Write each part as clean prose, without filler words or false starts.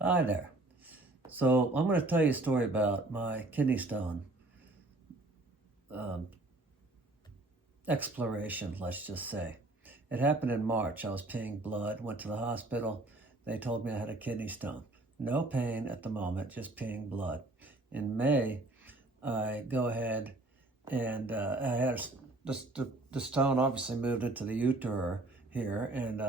Hi there. So I'm going to tell you a story about my kidney stone um, exploration, let's just say. It happened in March. I was peeing blood, went to the hospital. They told me I had a kidney stone. No pain at the moment, just peeing blood. In May, I go ahead and I had the stone obviously moved into the uterus here, and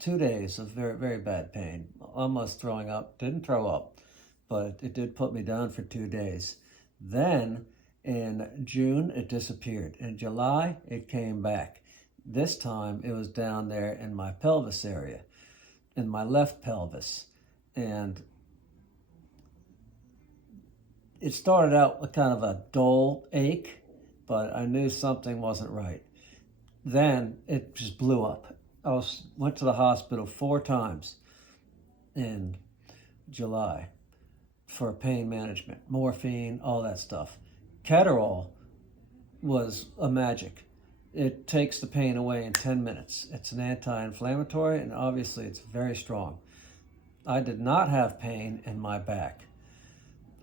2 days of very, very bad pain, almost throwing up. Didn't throw up, but it did put me down for 2 days. Then in June, it disappeared. In July, it came back. This time, it was down there in my pelvis area, in my left pelvis. And it started out with kind of a dull ache, but I knew something wasn't right. Then it just blew up. Went to the hospital 4 times in July for pain management, morphine, all that stuff. Keterol was a magic. It takes the pain away in 10 minutes. It's an anti-inflammatory, and obviously it's very strong. I did not have pain in my back.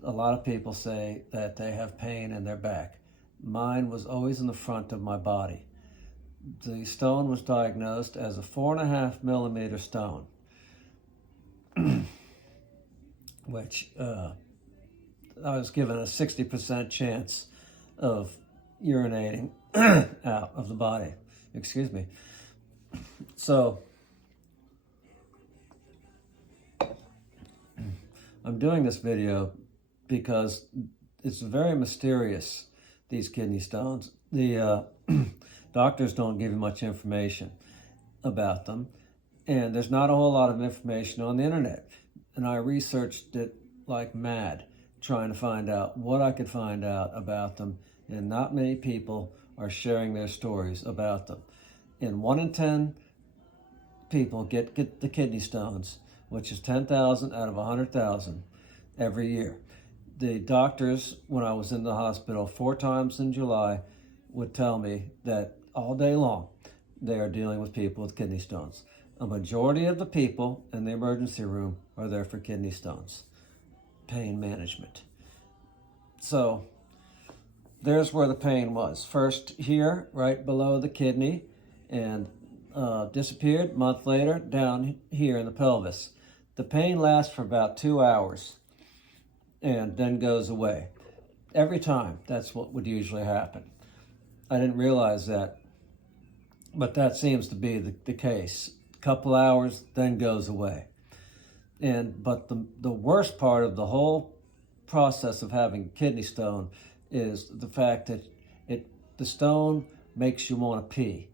A lot of people say that they have pain in their back. Mine was always in the front of my body. The stone was diagnosed as a 4.5 millimeter stone, which I was given a 60% chance of urinating out of the body. Excuse me. So I'm doing this video because it's very mysterious, these kidney stones. The doctors don't give you much information about them, and there's not a whole lot of information on the internet. And I researched it like mad, trying to find out what I could find out about them, and not many people are sharing their stories about them. And 1 in 10 people get the kidney stones, which is 10,000 out of 100,000 every year. The doctors, when I was in the hospital 4 times in July, would tell me that all day long they are dealing with people with kidney stones. A majority of the people in the emergency room are there for kidney stones, pain management. So there's where the pain was. First here, right below the kidney, and disappeared. A month later, down here in the pelvis. The pain lasts for about 2 hours and then goes away. Every time, that's what would usually happen. I didn't realize that, but that seems to be the case. A couple hours, then goes away. But the worst part of the whole process of having a kidney stone is the fact that the stone makes you want to pee.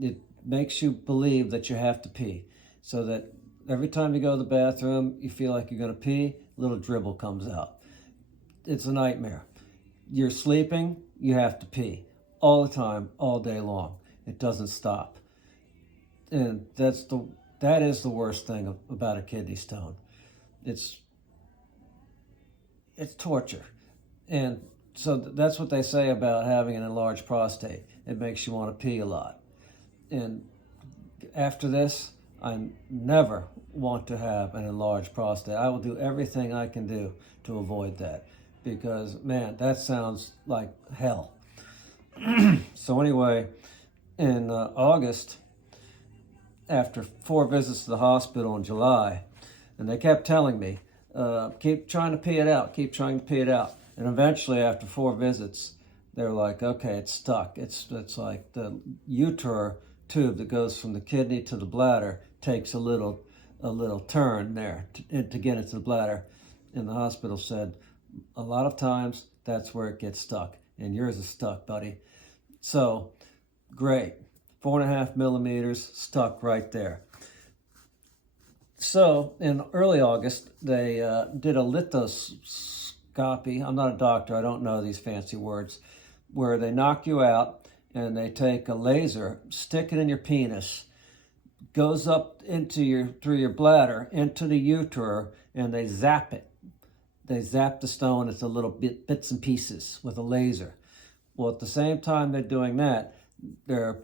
It makes you believe that you have to pee, so that every time you go to the bathroom, you feel like you're going to pee, a little dribble comes out. It's a nightmare. You're sleeping, you have to pee all the time, all day long. It doesn't stop. And that is the worst thing about a kidney stone. It's torture. And so that's what they say about having an enlarged prostate. It makes you want to pee a lot. And after this, I never want to have an enlarged prostate. I will do everything I can do to avoid that, because, man, that sounds like hell. So anyway, in August, after 4 visits to the hospital in July, and they kept telling me, keep trying to pee it out, keep trying to pee it out. And eventually, after 4 visits, they were like, okay, it's stuck. It's like the uterine tube that goes from the kidney to the bladder takes a little turn there to get into the bladder. And the hospital said, a lot of times, that's where it gets stuck. And yours is stuck, buddy. So, great. 4.5 millimeters stuck right there. So, in early August, they did a lithoscopy. I'm not a doctor, I don't know these fancy words, where they knock you out and they take a laser, stick it in your penis, goes up through your bladder, into the uterus, and they zap it. They zap the stone into little bits and pieces with a laser. Well, at the same time they're doing that, they're,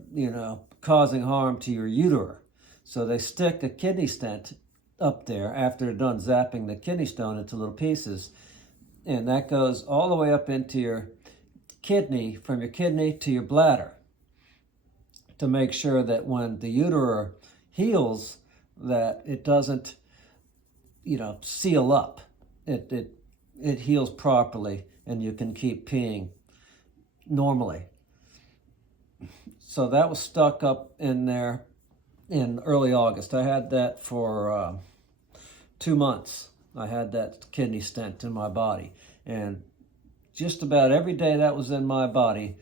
causing harm to your uterus. So they stick a kidney stent up there after they're done zapping the kidney stone into little pieces. And that goes all the way up into your kidney, from your kidney to your bladder, to make sure that when the uterus heals, that it doesn't, seal up. It heals properly, and you can keep peeing normally. So that was stuck up in there in early August. I had that for 2 months. I had that kidney stent in my body, and just about every day that was in my body,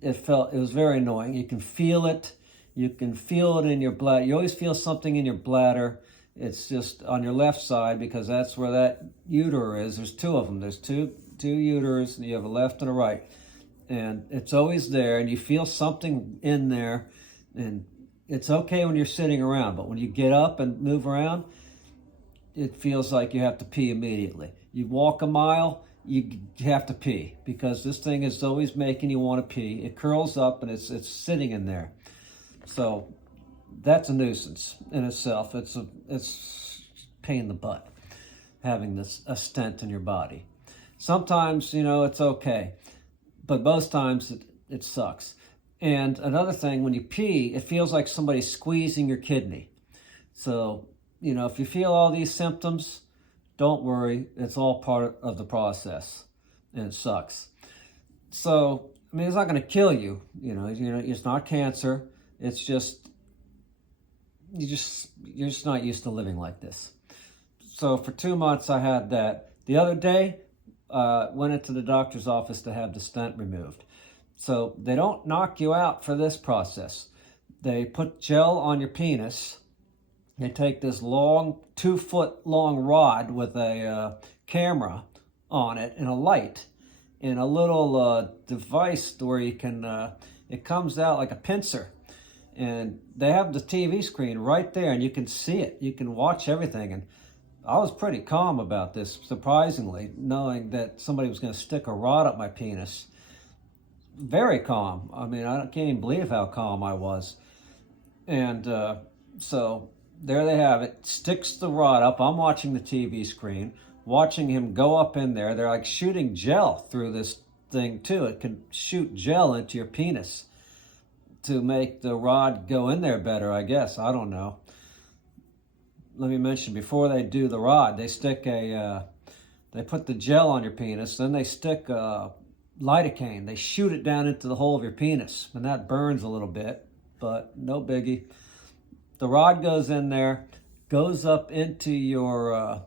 it was very annoying. You can feel it. You can feel it in your bladder. You always feel something in your bladder. It's just on your left side, because that's where that uterus is. There's two of them. There's two uterus, and you have a left and a right. And it's always there, and you feel something in there. And it's okay when you're sitting around, but when you get up and move around, it feels like you have to pee immediately. You walk a mile, you have to pee, because this thing is always making you want to pee. It curls up, and it's sitting in there. So that's a nuisance in itself. It's pain in the butt, having a stent in your body. Sometimes, it's okay, but most times it sucks. And another thing, when you pee, it feels like somebody's squeezing your kidney. So, if you feel all these symptoms, don't worry. It's all part of the process, and it sucks. So, it's not going to kill you. It's not cancer. It's just, you're just not used to living like this. So for 2 months I had that. The other day, went into the doctor's office to have the stent removed. So they don't knock you out for this process. They put gel on your penis. They take this long, 2-foot long rod with a camera on it and a light and a little device where you can, it comes out like a pincer. And they have the TV screen right there, and you can see it. You can watch everything. And I was pretty calm about this, surprisingly, knowing that somebody was going to stick a rod up my penis. Very calm. I can't even believe how calm I was. And so there they have it. Sticks the rod up. I'm watching the TV screen, watching him go up in there. They're like shooting gel through this thing, too. It can shoot gel into your penis to make the rod go in there better, I guess. I don't know. Let me mention, before they do the rod, they stick they put the gel on your penis, then they stick lidocaine. They shoot it down into the hole of your penis, and that burns a little bit, but no biggie. The rod goes in there, goes up into your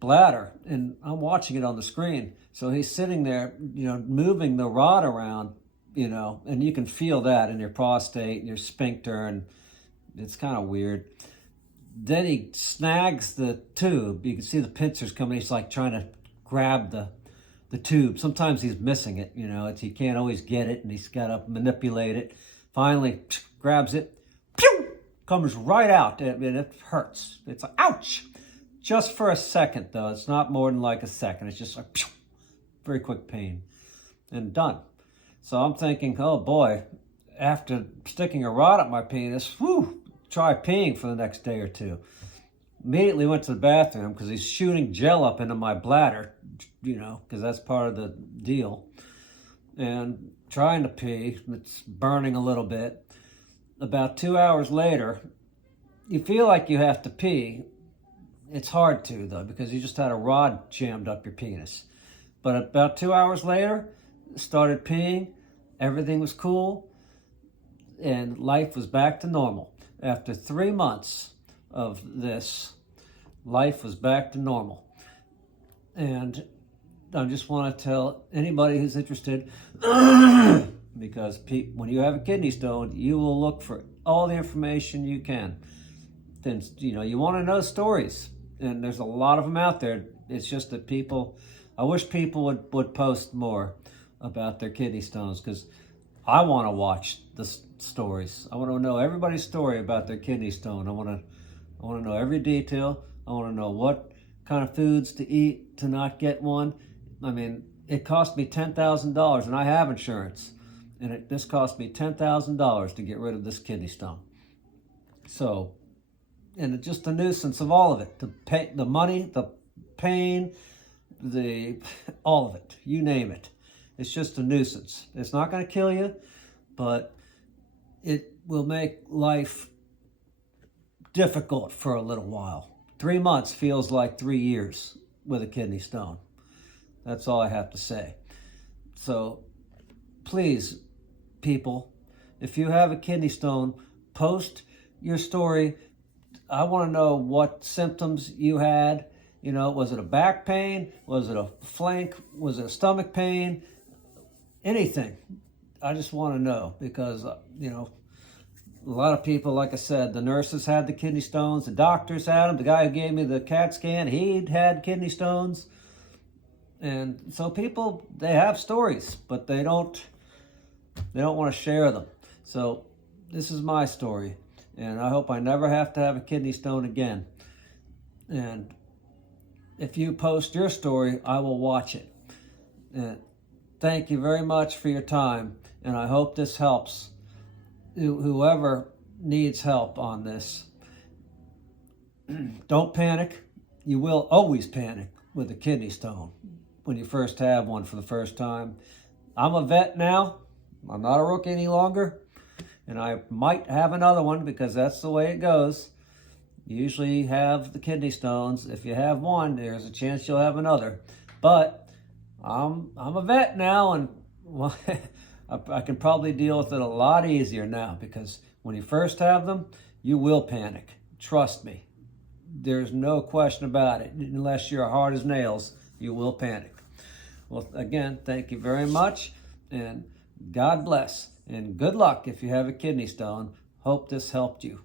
bladder, and I'm watching it on the screen. So he's sitting there, moving the rod around, and you can feel that in your prostate and your sphincter, and it's kind of weird. Then he snags the tube. You can see the pincers coming. He's like trying to grab the tube. Sometimes he's missing it, he can't always get it, and he's got to manipulate it. Finally, grabs it, pew, comes right out. It hurts. It's like, ouch! Just for a second, though. It's not more than like a second. It's just like, pew, very quick pain, and done. So I'm thinking, oh boy, after sticking a rod up my penis, try peeing for the next day or two. Immediately went to the bathroom, because he's shooting gel up into my bladder, because that's part of the deal. And trying to pee, it's burning a little bit. About 2 hours later, you feel like you have to pee. It's hard to, though, because you just had a rod jammed up your penis. But about 2 hours later, started peeing, everything was cool, and life was back to normal. After 3 months of this, life was back to normal. And I just want to tell anybody who's interested, because when you have a kidney stone, you will look for all the information you can. Then, you want to know stories, and there's a lot of them out there. It's just that I wish people would post more about their kidney stones, because I want to watch the stories. I want to know everybody's story about their kidney stone. I want to know every detail. I want to know what kind of foods to eat to not get one. It cost me $10,000, and I have insurance, and this cost me $10,000 to get rid of this kidney stone. So and it's just a nuisance of all of it. The money, the pain, all of it, you name it. It's just a nuisance. It's not going to kill you, but it will make life difficult for a little while. 3 months feels like 3 years with a kidney stone. That's all I have to say. So please, people, if you have a kidney stone, post your story. I want to know what symptoms you had. Was it a back pain? Was it a flank? Was it a stomach pain? Anything. I just want to know because, a lot of people, like I said, the nurses had the kidney stones, the doctors had them. The guy who gave me the CAT scan, he'd had kidney stones. And so people, they have stories, but they don't want to share them. So this is my story, and I hope I never have to have a kidney stone again. And if you post your story, I will watch it. And thank you very much for your time, and I hope this helps whoever needs help on this. Don't panic. You will always panic with a kidney stone when you first have one for the first time. I'm a vet now. I'm not a rookie any longer. And I might have another one because that's the way it goes. You usually have the kidney stones. If you have one, there's a chance you'll have another. But I'm a vet now, and well, I can probably deal with it a lot easier now because when you first have them, you will panic. Trust me. There's no question about it. Unless you're hard as nails, you will panic. Well, again, thank you very much, and God bless, and good luck if you have a kidney stone. Hope this helped you.